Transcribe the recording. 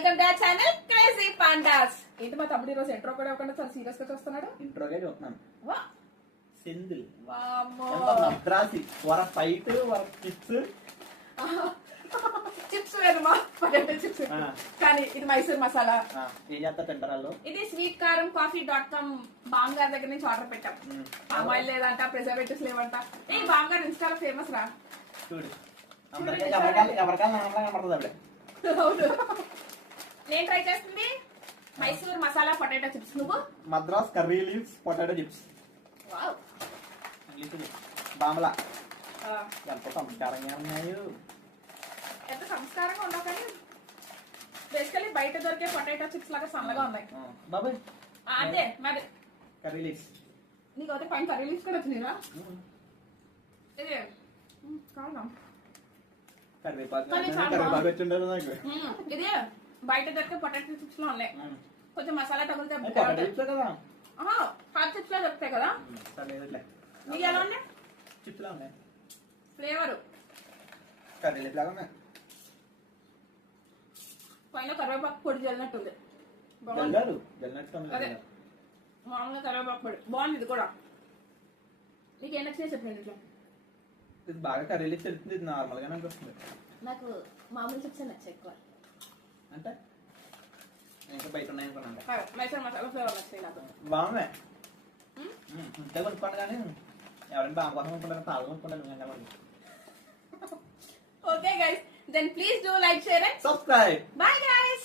Welcome to our channel crazy pandas. ఏంటి మా తమ్ముడు ఈరోజు ఇంట్రో కూడా ఇవ్వకుండా చాలా సీరియస్ గా చూస్తున్నాడు. ఇంట్రోగే చూస్తున్నాను. వా సింగిల్ వామ్మో మద్రాసి వర ఫైట్ వర చిప్స్ చిప్స్ వేరుమా పొటాటో చిప్స్ కానీ ఇది మైసూర్ మసాలా. ఏం చేస్తా తింటారు. ఇది స్వీట్ కారం కాఫీ.com బామ్ గారి దగ్గర నుంచి ఆర్డర్ పెట్టాం. అమ్మాయిలు లేదంట, ప్రిజర్వేటివ్స్ లేవంట. ఏ బామ్ గారు ఇన్స్టాలో ఫేమస్ రా. చూడు ఎవరికాల కనపడుతుంది అప్పుడే. అవును నేను ట్రై చేస్తుంది మైసూర్ మసాలా పొటాటో చిప్స్. నువ్వు Madras curry leaves potato chips. Wow బామలా ఎంత సంస్కారంగా ఉన్నాయి. ఎంత సంస్కారంగా ఉండవు కానీ బేసికలీ బయట దొరికే పొటాటో చిప్స్ లాగా సన్నగా ఉన్నాయి బాబాయ్. అంతే మరి కర్రీ లీవ్స్ నీకు అయితే పైన కర్రీ లీవ్స్ కూడా వచ్చినాయిరా. ఇది కాదా కరివేపాకు వచ్చిండారు నాకు. ఇది బయట దొరికే పొటాటో చిప్స్ లో ఉన్నాయి. కొంచెం మసాలా తగిలితే కదా హాట్ చిప్స్ లో దొరుకుతాయి కదా. నీకు ఎలా ఉన్నాయి? చిప్స్ లా ఉన్నాయి. ఫ్లేవర్ కర్రీ లీవ్స్ లాగా ఉన్నాయి. పైన కరివేపాకు పొడి జల్లినట్టుంది. అదే మామూలుగా కరివేపాకు పొడి బాగుంది. ఇది కూడా నీకు ఏం నచ్చినాయి చెప్పండి. ఇంట్లో ఇది బాగా కర్రీ లీవ్స్ తెలుస్తుంది. ఇది నార్మల్ గానే అనిపిస్తుంది. నాకు మామూలు చిప్స్ నచ్చాయి ఎక్కువ. అంటే ఇంకా బయట ఉన్నాయి అనుకున్నాను. మైసూర్ మసాలా ఫ్లేవర్ నచ్చాయి నాకు. బాగున్నాయి. ఇంతే కొనుక్కోండి కానీ ఎవరైనా బాగా కోసం కొనుక్కుంటారు పాలు కొనుక్కుంటారు. Okay guys, then please do like, share and subscribe. bye guys.